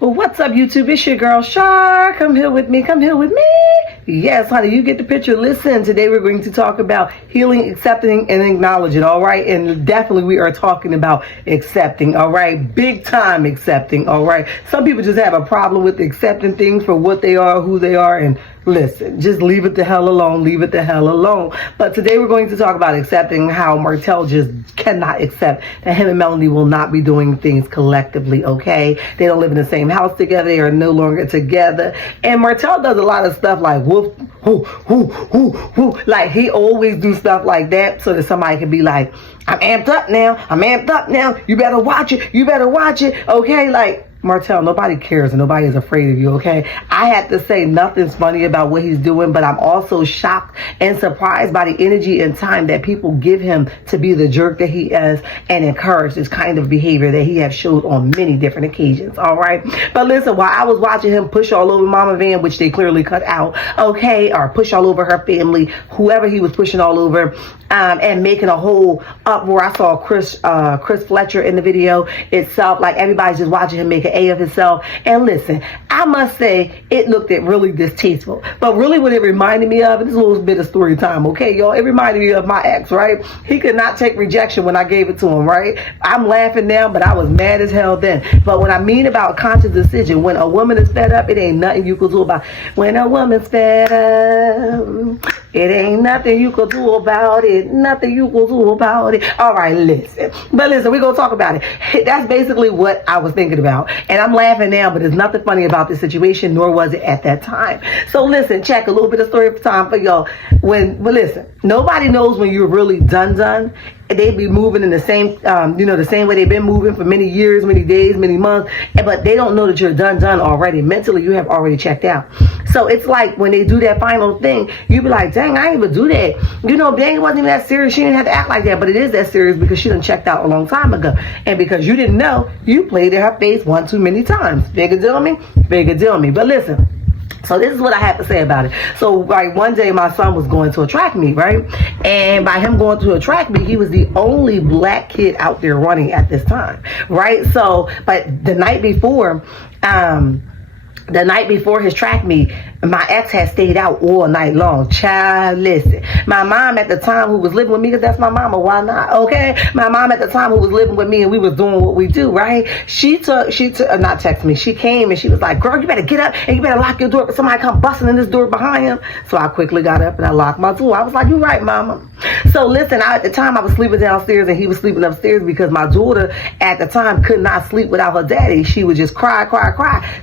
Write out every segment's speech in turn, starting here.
Well, what's up, YouTube? It's your girl, Shar. Come here with me. Come here with me. Yes, honey, you get the picture. Listen, today we're going to talk about healing, accepting, and acknowledging, all right? And definitely we are talking about accepting, all right? Big time accepting, all right? Some people just have a problem with accepting things for what they are, who they are, and listen, just leave it the hell alone. Leave it the hell alone. But today we're going to talk about accepting how Martell just cannot accept that him and Melanie will not be doing things collectively, okay? They don't live in the same house together. They are no longer together. And Martell does a lot of stuff like whoop, whoo, whoo, whoo, whoo. Like he always do stuff like that so that somebody can be like, I'm amped up now. I'm amped up now. You better watch it. You better watch it. Okay, like, Martell, nobody cares and nobody is afraid of you, okay? I had to say nothing's funny about what he's doing, but I'm also shocked and surprised by the energy and time that people give him to be the jerk that he is and encourage this kind of behavior that he has showed on many different occasions, all right? But listen, while I was watching him push all over Mama Van, which they clearly cut out, okay, or push all over her family, whoever he was pushing all over, and making a whole uproar. I saw Chris Fletcher in the video itself, like everybody's just watching him make an A of himself. And listen, I must say it looked really distasteful, but really what it reminded me of, and this is a little bit of story time, okay, y'all, it reminded me of my ex, right? He could not take rejection when I gave it to him, right? I'm laughing now, but I was mad as hell then. But what I mean about conscious decision, when a woman is fed up, it ain't nothing you can do about it. When a woman's fed up, it ain't nothing you can do about it. Nothing you can do about it. All right, listen. But listen, we're going to talk about it. That's basically what I was thinking about. And I'm laughing now, but there's nothing funny about this situation, nor was it at that time. So listen, check a little bit of story time for y'all. But listen, nobody knows when you're really done. They be moving in the same, the same way they've been moving for many years, many days, many months. But they don't know that you're done already. Mentally, you have already checked out. So it's like when they do that final thing, you be like, dang, I didn't even do that. Dang, it wasn't even that serious. She didn't have to act like that. But it is that serious because she done checked out a long time ago. And because you didn't know, you played in her face one too many times. Figure deal me? Figure deal me. But listen. So this is what I have to say about it. So like one day my son was going to a track meet, right? And by him going to a track meet, he was the only black kid out there running at this time, right? So, but the night before his track meet, my ex had stayed out all night long. Child, listen. My mom at the time who was living with me, because that's my mama, why not? Okay? My mom at the time who was living with me and we was doing what we do, right? She not text me. She came and she was like, girl, you better get up and you better lock your door, but somebody come busting in this door behind him. So I quickly got up and I locked my door. I was like, you're right, mama. So listen, at the time I was sleeping downstairs and he was sleeping upstairs because my daughter at the time could not sleep without her daddy. She would just cry.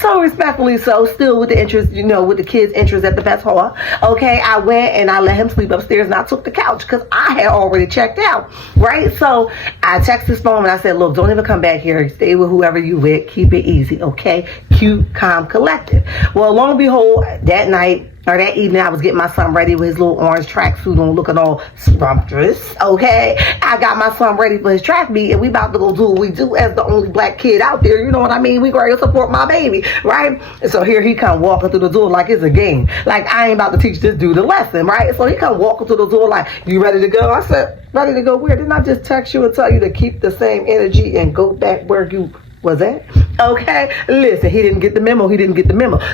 So respectfully, so still with the interest, with the kids' interest at the best hall. Okay, I went and I let him sleep upstairs and I took the couch because I had already checked out, right? So I texted his phone and I said, look, don't even come back here. Stay with whoever you with. Keep it easy, okay? Cute, calm, collected. Well, lo and behold, that night, or that evening, I was getting my son ready with his little orange tracksuit on, looking all scrumptious, okay? I got my son ready for his track meet, and we about to go do what we do as the only black kid out there, you know what I mean? We ready to support my baby, right? And so here he come walking through the door like it's a game. Like, I ain't about to teach this dude a lesson, right? So he come walking through the door like, you ready to go? I said, ready to go where? Didn't I just text you and tell you to keep the same energy and go back where you was that? Okay, listen, he didn't get the memo.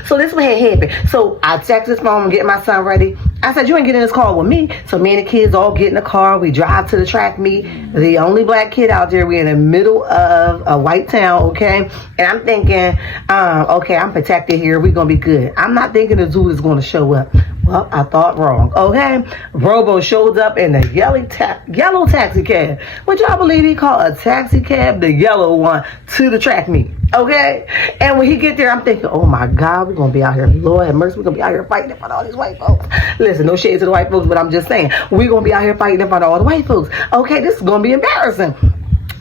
So this is what had happened. So I texted his phone and get my son ready. I said, you ain't getting in this car with me. So me and the kids all get in the car. We drive to the track meet. The only black kid out there. We're in the middle of a white town, okay? And I'm thinking, okay, I'm protected here. We're going to be good. I'm not thinking the dude is going to show up. Well, I thought wrong, okay? Robo showed up in a yellow taxi cab. Would y'all believe he called a taxi cab, the yellow one, to the track meet, okay? And when he get there, I'm thinking, oh my God, we're going to be out here. Lord have mercy, we're going to be out here fighting in front of all these white folks. Listen, no shade to the white folks, but I'm just saying, we're going to be out here fighting in front of all the white folks. Okay, this is going to be embarrassing.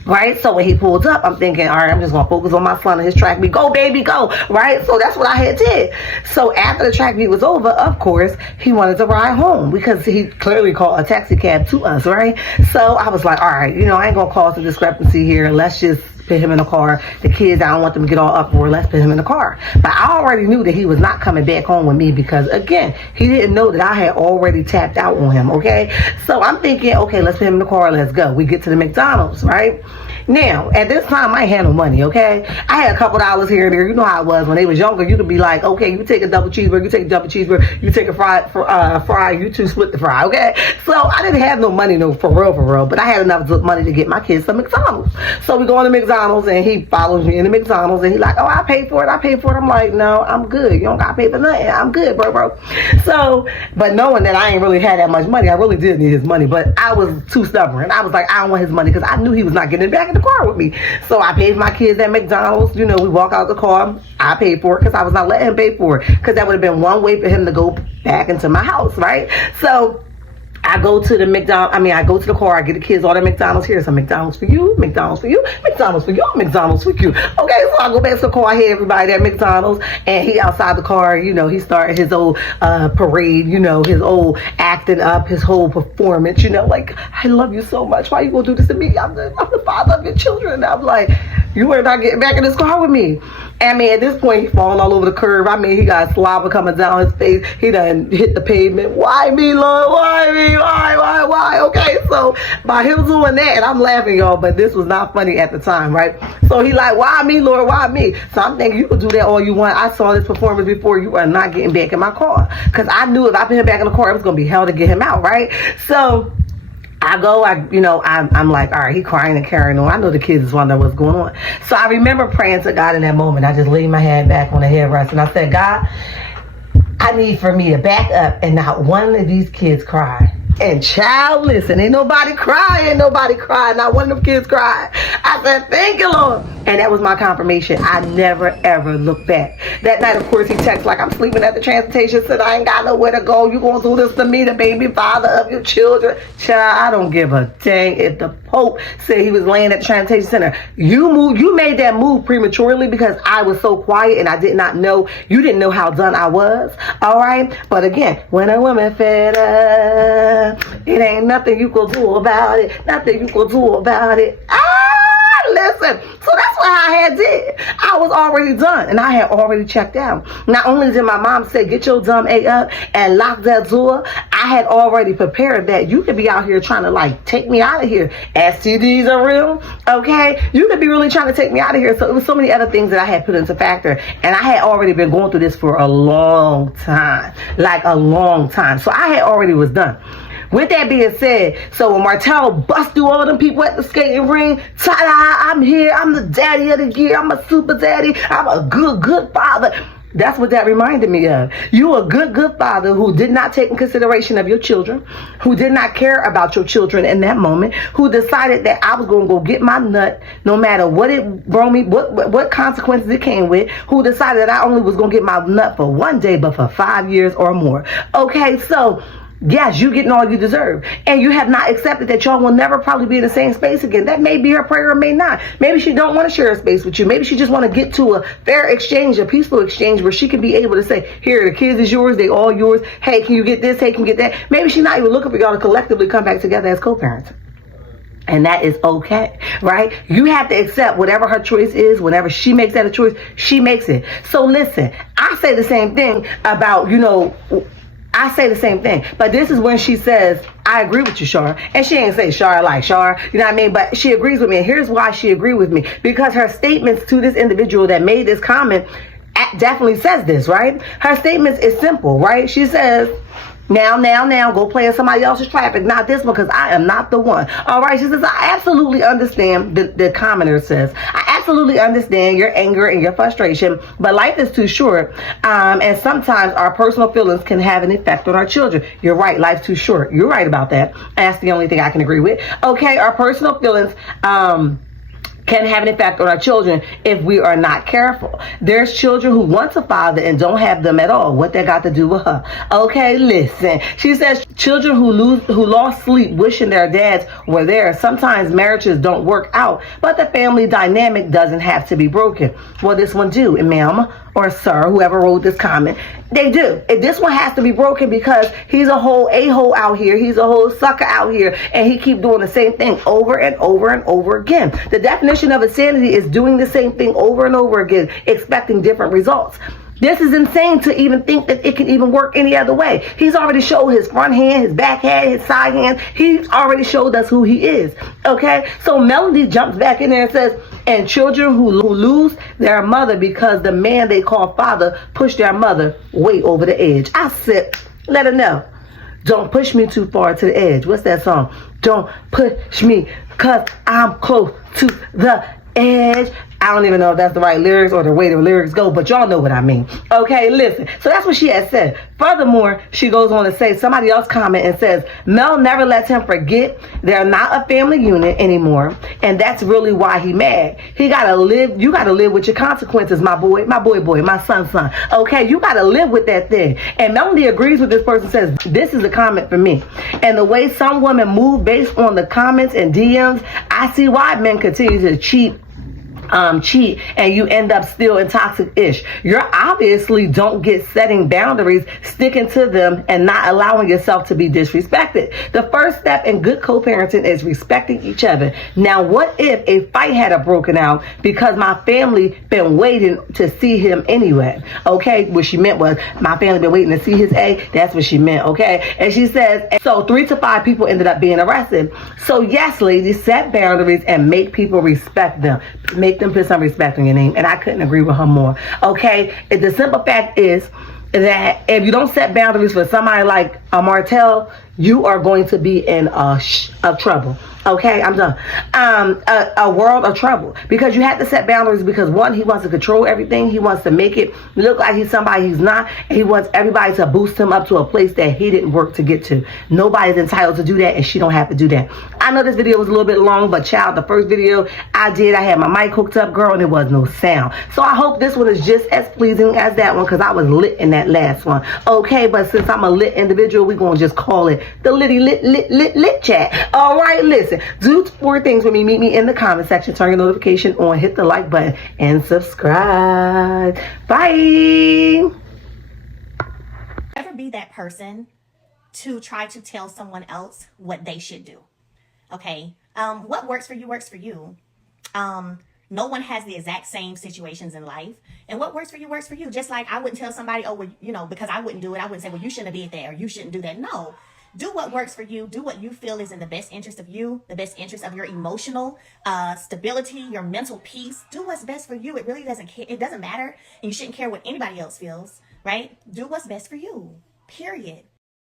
Right? So when he pulls up, I'm thinking, all right, I'm just going to focus on my son and his track meet. Go, baby, go. Right? So that's what I had did. So after the track meet was over, of course, he wanted to ride home because he clearly called a taxi cab to us, right? So I was like, all right, I ain't going to cause a discrepancy here. Let's just put him in the car. The kids, I don't want them to get all uproar. Let's put him in the car. But I already knew that he was not coming back home with me because, again, he didn't know that I had already tapped out on him, okay? So I'm thinking, okay, let's put him in the car. Let's go. We get to the McDonald's, right? Now, at this time, I ain't had no money, okay? I had a couple dollars here and there. You know how it was when they was younger. You could be like, okay, you take a double cheeseburger, you take a double cheeseburger, you take a fry, you two split the fry, okay? So I didn't have no money, no, for real, but I had enough money to get my kids some McDonald's. So we go into McDonald's and he follows me into McDonald's and he like, oh, I paid for it. I'm like, no, I'm good. You don't got to pay for nothing. I'm good, bro. So, but knowing that I ain't really had that much money, I really did need his money, but I was too stubborn. I was like, I don't want his money because I knew he was not getting it back in the car with me. So I paid for my kids at McDonald's. You know, we walk out the car. I paid for it because I was not letting him pay for it because that would have been one way for him to go back into my house, right? So I go to the I go to the car, I get the kids all the McDonald's. Here's some McDonald's for you, McDonald's for you, McDonald's for you, McDonald's for you. Okay, so I go back to the car, I hit everybody at McDonald's, and he outside the car, you know, he started his old parade, you know, his old acting up, his whole performance, you know, like, I love you so much. Why you gonna do this to me? I'm the father of your children. And I'm like, you are not getting back in this car with me. I mean, at this point, he's falling all over the curb. I mean, he got slobber coming down his face. He done hit the pavement. Why me, Lord? Why me? Why? Okay, so by him doing that, and I'm laughing, y'all, but this was not funny at the time, right? So he like, why me, Lord? Why me? So I'm thinking, you can do that all you want. I saw this performance before. You are not getting back in my car. Because I knew if I put him back in the car, it was going to be hell to get him out, right? So I go, I'm like, all right, he crying and carrying on. I know the kids is wondering what's going on. So I remember praying to God in that moment. I just laid my head back on the headrest and I said, God, I need for me to back up and not one of these kids cry. And child, listen, ain't nobody crying, not one of them kids cried. I said, thank you, Lord. And that was my confirmation. I never, ever looked back. That night, of course, he texted like, I'm sleeping at the transportation, said, I ain't got nowhere to go. You gonna do this to me, the baby father of your children? Child, I don't give a dang if the Pope said he was laying at the transportation center. You made that move prematurely because I was so quiet and I did not know, you didn't know how done I was, all right? But again, when a woman fed up, it ain't nothing you can do about it. Listen. So that's what I had did. I was already done and I had already checked out. Not only did my mom say, get your dumb A up and lock that door, I had already prepared that you could be out here trying to like take me out of here. STDs are real, okay? You could be really trying to take me out of here. So it was so many other things that I had put into factor. And I had already been going through this for a long time. Like a long time. So I had already was done. With that being said, so when Martell bust through all them people at the skating ring, ta-da, I'm here, I'm the daddy of the year, I'm a super daddy, I'm a good father. That's what that reminded me of. You a good father who did not take in consideration of your children, who did not care about your children in that moment, who decided that I was going to go get my nut no matter what it brought me, what consequences it came with, who decided that I only was going to get my nut for one day, but for 5 years or more. Okay, so yes, you getting all you deserve. And you have not accepted that y'all will never probably be in the same space again. That may be her prayer or may not. Maybe she don't want to share a space with you. Maybe she just want to get to a fair exchange, a peaceful exchange where she can be able to say, here, the kids is yours, they all yours. Hey, can you get this? Hey, can you get that? Maybe she's not even looking for y'all to collectively come back together as co-parents. And that is okay, right? You have to accept whatever her choice is. Whenever she makes that a choice, she makes it. So listen, I say the same thing about, I say the same thing, but this is when she says, I agree with you, Shar. And she ain't say Shar like Shar, you know what I mean? But she agrees with me. And here's why she agreed with me. Because her statements to this individual that made this comment definitely says this, right? Her statements is simple, right? She says, now, go play in somebody else's traffic, not this one, because I am not the one. All right, she says, I absolutely understand, the commenter says, I absolutely understand your anger and your frustration, but life is too short, and sometimes our personal feelings can have an effect on our children. You're right, life's too short. You're right about that. That's the only thing I can agree with. Okay, our personal feelings, can have an effect on our children if we are not careful. There's children who want a father and don't have them at all. What that got to do with her? Okay, listen. She says Children who lost sleep wishing their dads were there. Sometimes marriages don't work out, but the family dynamic doesn't have to be broken. Well, this one do, ma'am or sir, whoever wrote this comment, they do. This one has to be broken because he's a whole a-hole out here. He's a whole sucker out here, and he keep doing the same thing over and over and over again. The definition of insanity is doing the same thing over and over again, expecting different results. This is insane to even think that it can even work any other way. He's already showed his front hand, his back hand, his side hand. He's already showed us who he is. Okay? So Melody jumps back in there and says, and children who lose their mother because the man they call father pushed their mother way over the edge. I said, let her know. Don't push me too far to the edge. What's that song? Don't push me because I'm close to the edge. I don't even know if that's the right lyrics or the way the lyrics go, but y'all know what I mean. Okay, listen. So that's what she had said. Furthermore, she goes on to say, somebody else comment and says, Mel never lets him forget they're not a family unit anymore, and that's really why he mad. He gotta live, you gotta live with your consequences, my boy, my son. Okay, you gotta live with that thing. And Melody agrees with this person, says, this is a comment for me. And the way some women move based on the comments and DMs, I see why men continue to cheat and you end up still in toxic-ish. You obviously don't get setting boundaries, sticking to them, and not allowing yourself to be disrespected. The first step in good co-parenting is respecting each other. Now, what if a fight had broken out because my family been waiting to see him anyway? Okay, what she meant was my family been waiting to see his A. That's what she meant, okay? And she says, so 3 to 5 people ended up being arrested. So yes, ladies, set boundaries and make people respect them. Make them put some respect on your name. And I couldn't agree with her more. Okay? The simple fact is that if you don't set boundaries for somebody like a Martell, you are going to be in of trouble. Okay, I'm done. A world of trouble, because you have to set boundaries, because one, he wants to control everything. He wants to make it look like he's somebody he's not. And he wants everybody to boost him up to a place that he didn't work to get to. Nobody's entitled to do that, and she don't have to do that. I know this video was a little bit long, but child, the first video I had my mic hooked up, girl, and there was no sound. So I hope this one is just as pleasing as that one, because I was lit in that last one. Okay, but since I'm a lit individual, we're going to just call it the Litty Lit Chat. All right, listen. Do 4 things with me. Meet me in the comment section. Turn your notification on. Hit the like button and subscribe. Bye. Never be that person to try to tell someone else what they should do. Okay? What works for you works for you. No one has the exact same situations in life. And what works for you works for you. Just like I wouldn't tell somebody, oh, well, you know, because I wouldn't do it, I wouldn't say, well, you shouldn't have been there, or you shouldn't do that. No. Do what works for you. Do what you feel is in the best interest of you, the best interest of your emotional stability, your mental peace. Do what's best for you. It really doesn't care. It doesn't matter. And you shouldn't care what anybody else feels, right? Do what's best for you, period.